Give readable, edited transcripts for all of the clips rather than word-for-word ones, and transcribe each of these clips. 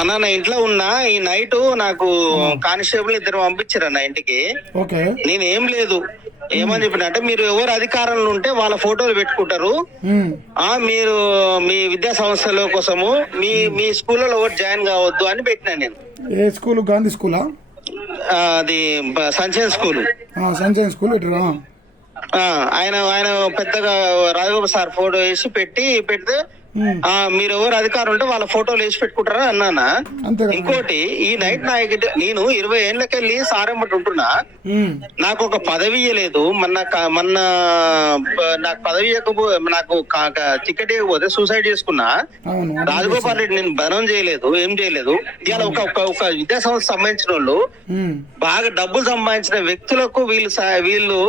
అన్న నా ఇంట్లో ఉన్నా ఈ నైట్ నాకు కానిస్టేబుల్ ఇద్దరు పంపించారు అన్న ఇంటికి. ఓకే. నేనేం లేదు ఏమని చెప్పిన అంటే మీరు ఎవరు అధికారంలో ఉంటే వాళ్ళ ఫోటోలు పెట్టుకుంటారు. మీరు మీ విద్యా సంస్థల కోసము మీ మీ స్కూల్లో ఎవరు జాయిన్ కావద్దు అని పెట్టినా నేను. ఏ స్కూల్? గాంధీ స్కూలా? అది సంచయన్ స్కూల్. సంచయన్ స్కూల్ పెట్టరా? ఆయన ఆయన పెద్దగా రాజగోపాల్ సార్ ఫోటో వేసి పెడితే మీరు ఎవరు అధికారం ఉంటే వాళ్ళ ఫోటోలు వేసి పెట్టుకుంటారా అన్నానా. ఇంకోటి ఈ నైట్ నేను 20 ఏళ్ళకెళ్ళి సారెమ్మటి ఉంటున్నా, నాకు ఒక పదవి ఇయ్యలేదు. మొన్న నాకు పదవి నాకు టికెట్ ఇవ్వకపోతే సూసైడ్ చేసుకున్నా. రాజగోపాల్ రెడ్డి నేను బనం చేయలేదు, ఏం చేయలేదు. ఇవాళ ఒక విద్యా సంస్థ సంబంధించిన వాళ్ళు బాగా డబ్బులు సంపాదించిన వ్యక్తులకు వీళ్ళు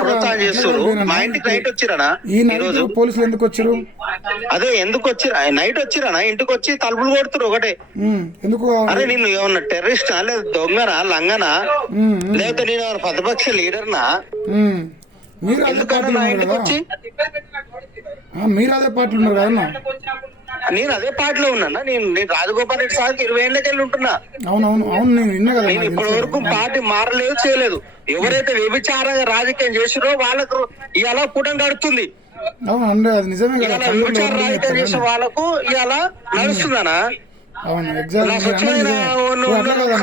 ప్రోత్సాహం చేస్తారు. మా ఇంటికి నైట్ వచ్చిరనా ఈ రోజు పోలీసులు ఎందుకు వచ్చారు? అదే ఎందుకు వచ్చిరా నైట్ వచ్చిరా ఇంటికి వచ్చి తలుపులు కొడుతురు ఒకటే. ఎందుకు? అరే నేను ఏమన్నా టెర్రరిస్టా లేదా దొంగనా లంగనా లేకపోతే నేను ప్రతిపక్ష లీడర్నా? మీరు అదే పార్టీలో ఉన్నారు కదన్నా? నేను అదే పార్టీలో ఉన్నా. నేను రాజగోపాల్ రెడ్డి సార్కి 20 ఏళ్ళకెళ్ళి ఉంటున్నా. అవునవును అవును నేను విన్నా కదా. నేను ఇప్పటి వరకు పార్టీ మారలేదు, చేయలేదు. ఎవరైతే వ్యభిచారంగా రాజకీయం చేసిరో వాళ్ళకు ఇలా కూటం గడుతుంది. రాజకీయం చేసిన వాళ్ళకు ఇలా నడుస్తుందనా?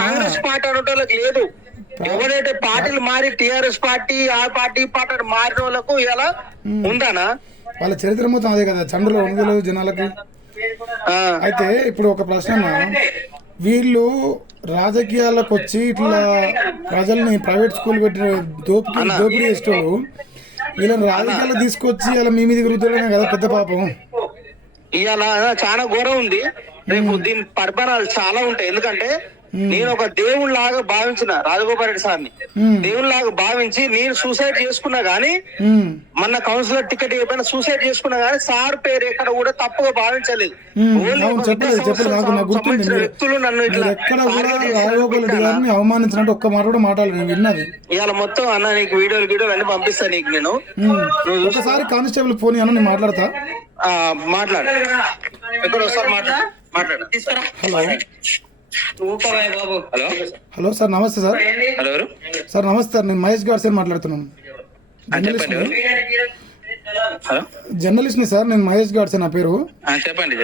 కాంగ్రెస్ పార్టీ అనటోళ్ళకి లేదు. ఎవరైతే పార్టీలు మారి టిఆర్ఎస్ పార్టీ ఆ పార్టీ మారిన వాళ్ళకు ఇలా ఉందనా? వాళ్ళ చరిత్ర మొత్తం అదే కదా, చంద్రులో ఉండలేదు జనాలకి. అయితే ఇప్పుడు ఒక ప్రశ్న, వీళ్ళు రాజకీయాలకు వచ్చి ఇట్లా ప్రజల్ని ప్రైవేట్ స్కూల్ పెట్టి దోపిడీ చేసేవాళ్ళు వీళ్ళని రాజకీయాలు తీసుకొచ్చి ఇలా మీ మీద తిరుగుతారనే కదా పెద్ద పాపం. ఇవాళ చాలా ఘోరం ఉంది. రేపు దీని పరిమాణాలు చాలా ఉంటాయి. ఎందుకంటే నేను ఒక దేవుడి లాగా భావించిన రాజగోపాల్ రెడ్డి సార్ని దేవుడి లాగా భావించి నేను సూసైడ్ చేసుకున్నా గానీ, మొన్న కౌన్సిలర్ టికెట్ ఇవ్వకపోయినా సూసైడ్ చేసుకున్నా గానీ సార్ పేరు ఎక్కడ కూడా తప్పుగా భావించలేదు. వ్యక్తులు నన్ను అవమానించినట్టు ఒక్క మాట కూడా మాట్లాడలేదు విన్నది. ఇవాళ మొత్తం అన్న నీకు వీడియోలు అన్ని పంపిస్తాను నీకు. నేను ఒకసారి కానిస్టేబుల్ ఫోన్ అన్న నేను మాట్లాడతా. మాట్లాడు ఇక్కడ ఒకసారి మాట్లాడు. హలో హలో హలో సార్ నమస్తే సార్. హలో సార్ నమస్తే సార్, నేను మహేష్ గారు సార్ మాట్లాడుతున్నాను. జర్నలిస్ట్ ని సార్, నేను మహేష్ గారు సార్ నా పేరు. చెప్పండి.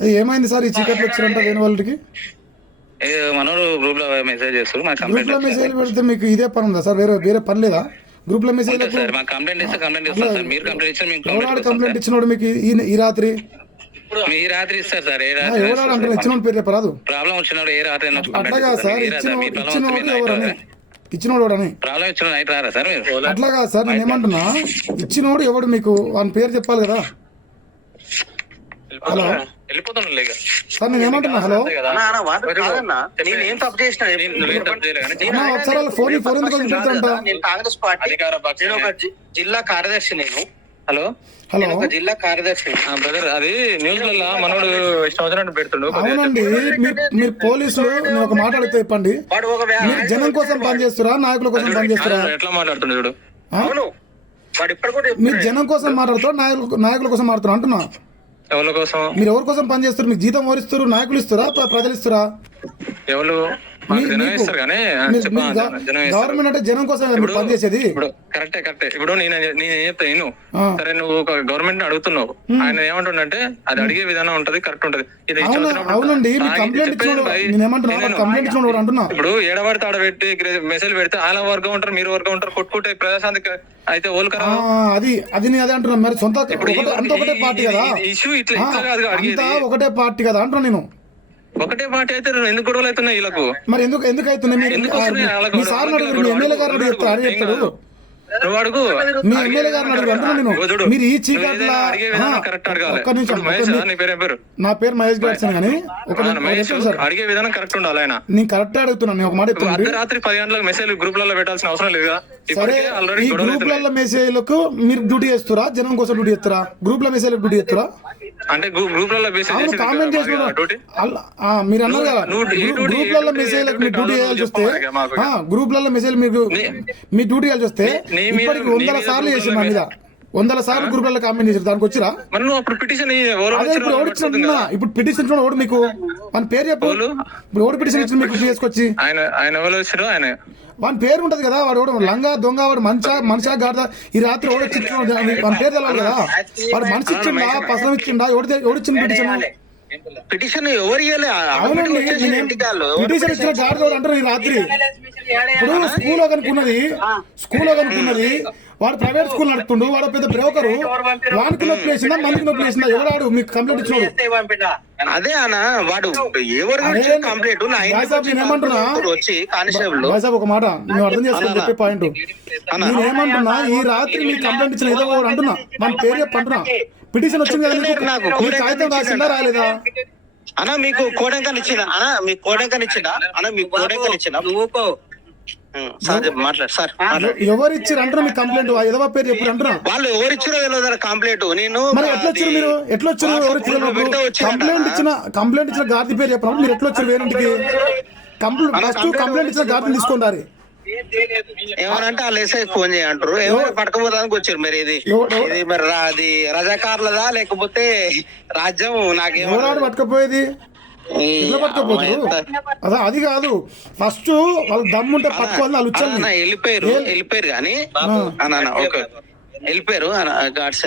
అది ఏమైంది సార్ ఈ చీకట్లు వచ్చారంట వేరే వాళ్ళకి? గ్రూప్ లో మెసేజ్ చేస్తారు. గ్రూప్ లో మెసేజ్ పెడితే మీకు ఇదే పని ఉందా సార్? వేరే పని లేదా? గ్రూప్ లో మెసేజ్ కంప్లైంట్ ఇచ్చినోడు మీకు ఈ రాత్రి ఇస్తారు సార్. ఇచ్చిన పేరు చెప్పరాదు. ప్రాబ్లం వచ్చినప్పుడు ఏ రాత్రి అట్లాగా సార్, ఇచ్చినోడు ఎవరని ఇచ్చినోడు అని అట్లాగా సార్. నేను ఏమంటున్నా, ఇచ్చినోడు ఎవడు మీకు వాని పేరు చెప్పాలి కదా. హలో సార్ నేను ఏమంటున్నా, హలో ఒకసారి ఫోన్ కాంగ్రెస్ పార్టీ జిల్లా కార్యదర్శి నేను. హలో జిల్లా కార్యదర్శి బ్రదర్. అది న్యూస్ లలో మనోడు ఇష్టం పెడుతుండు. అవునండి, మీరు పోలీసులు నేను ఒక మాట అడిగితే చెప్పండి, మీరు జనం కోసం పనిచేస్తారా నాయకుల కోసం పనిచేస్తారా? ఎట్లా మాట్లాడుతుండే చూడు. మీరు జనం కోసం మాట్లాడతారా నాయకుల కోసం మాట్లాడతారు అంటున్నా? ఎవరి కోసం? మీరు ఎవరి కోసం పనిచేస్తారు? మీకు జీతం ఎవరిస్తారు? నాయకులు ఇస్తారా ప్రజలు ఇస్తారా? ఎవరు గవర్నమెంట్ అంటే జనం కోసం పనిచేసేది. కరెక్టే. ఇప్పుడు నేను చెప్తాను, సరే నువ్వు ఒక గవర్నమెంట్ ని అడుగుతున్నావు, ఆయన ఏమంటుండే అది అడిగే విధానం ఉంటది, కరెక్ట్ ఉంటది. అవునండి, కంప్లైంట్ ఇచ్చిన అంటున్నా. ఇప్పుడు ఏడబడితే ఆడ పెట్టి మెసేజ్ పెడితే ఆయన వర్గం ఉంటారు, మీరు వర్గం ఉంటారు, కొట్టుకుంటే ప్రజాశాంతి అయితే ఓల్కరా. అది నేను అదే అంటున్నా. మరి సొంత ఒకటే పార్టీ కదా, ఇష్యూ ఇట్లా ఒకటే పార్టీ కదా అంటున్నా నేను. ఒకటే పార్టీ అయితే ఎందుకు గొడవలు అవుతున్నాయి వీళ్ళకు? మరి ఎందుకు అవుతున్నాయి? మీరు సార్ ఎమ్మెల్యే గారు చెప్తారు చెప్తాడు. నువ్వు అడుగు, మీ ఎమ్మెల్యే గారిని అడుగుతున్నా నేను. మీరు ఈ చీకట్ల నా పేరు మహేష్ గారు కానీ అడిగే విధానం కరెక్ట్ ఉండాలి. ఆయన నేను కరెక్ట్ అడుగుతున్నాను. నేను ఒక మాట చెప్తాను, రాత్రి 10 గంటలకు మెసేజ్ గ్రూప్లలో పెట్టాల్సిన అవసరం లేదా? సరే, ఈ గ్రూప్లలో మెసేజ్లకు మీరు డ్యూటీ చేస్తారా? జనం కోసం డ్యూటీ చేస్తారా? గ్రూప్ లో మెసేజ్ డ్యూటీ చేస్తారా? అంటే గ్రూప్లలో కామెంట్ చేసిన మీరు అన్నారు కదా, గ్రూప్లలో మెసేజ్ మీరు డ్యూటీ చేయాల్సి వస్తే, గ్రూప్లలో మెసేజ్ మీరు మీ డ్యూటీ చేయాల్సి వస్తే ఇప్పటికి 100 సార్లు చేసి మా మీద వందల సార్లు గ్రూపులలో కామెంట్ చేశారు, దానికి వచ్చిరా? మరి నువ్వు అప్పుడు పిటిషన్ అదే ఇప్పుడు ఓడిచ్చినట్టున్నా, ఇప్పుడు పిటిషన్ ఇచ్చిన ఓడు మీకు మన పేరు చెప్పు. ఇప్పుడు ఓడి పిటిషన్ ఇచ్చిన మీకు తీసుకొచ్చి ఆయన ఎవరు వచ్చారు? ఆయన వాని పేరు ఉంటది కదా, వాడు ఓడు లంగా దొంగ, వాడు మనిషా గాడ ఈ రాత్రి ఓడొచ్చి మన పేరు తెలవాలి కదా. వాడు మనిషి ఇచ్చిండా, పసరం ఇచ్చిండా, ఓడిచ్చిన పిటిషన్? పిటిషన్ ఎవరు ఇవ్వలే, అవునండి, పిటిషన్ ఇచ్చిన గాడిదోడు అంటారు ఈ రాత్రి. ఇప్పుడు స్కూల్లో కనుక్కున్నది వాడు ప్రైవేట్ స్కూల్ నడుపుతుండు, వాడు పెద్ద బ్రోకరు, వానికి నొప్పి వేసిందా మందికి నొప్పి వేసిందా? ఎవరాడు మీకు కంప్లైంట్ ఇచ్చినాడు? అదే అన్న వాడు ఎవరు కంప్లైంట్ నేనేమంటున్నా వచ్చి కానిస్టేబుల్ ఒక మాట నేను అర్థం చేసుకుని చెప్పే పాయింట్. నేనేమంటున్నా ఈ రాత్రి మీకు కంప్లైంట్ ఇచ్చిన ఏదో ఒకటి అంటున్నా, మన పేరు చెప్పి అంటున్నా. పిటిషన్ వచ్చింది కదా, నాకు కాగితం రాసిందా రాలేదా? అన్న మీకు కోడెంకని ఇచ్చిందా? అన్న మీకు కోడెంకని ఇచ్చిందా? అన్న మీకు కోడెంకని ఇచ్చిందా? సార్ మాట్లాడు సార్. ఎవరు ఇచ్చారు అంటారు మీకు కంప్లైంట్? ఎదవ పేరు చెప్పారు అంటారా? వాళ్ళు ఎవరు ఇచ్చారో తెలియదు కంప్లైంట్. నేను మరి ఎట్లా వచ్చారు మీరు? ఎట్లా వచ్చారు? ఎవరు కంప్లైంట్ ఇచ్చిన గార్ది పేరు చెప్పినప్పుడు మీరు ఎట్లా వచ్చారు వేరేంటికి? కంప్లైంట్ ఇచ్చిన గార్దిని తీసుకుంటారు. ఏమనంటే వాళ్ళు ఎస్ఐ ఫోన్ చేయంటారు, ఎవరు పట్టుకోపోదానికి వచ్చారు. మరి ఇది మరి అది రజాకారులదా లేకపోతే రాజ్యం? నాకేమో పట్టుకపోయేది ఇట్లా పట్టుకోపోతారు. అదే అది కాదు, ఫస్ట్ వాళ్ళు దమ్ముంటే పట్టుకోవాలి. వాళ్ళు వెళ్ళిపోయారు కానీ అన్న ఓకే వెళ్ళిపోయారు. గాడ్స్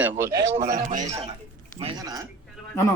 మన మహేష్ అన్న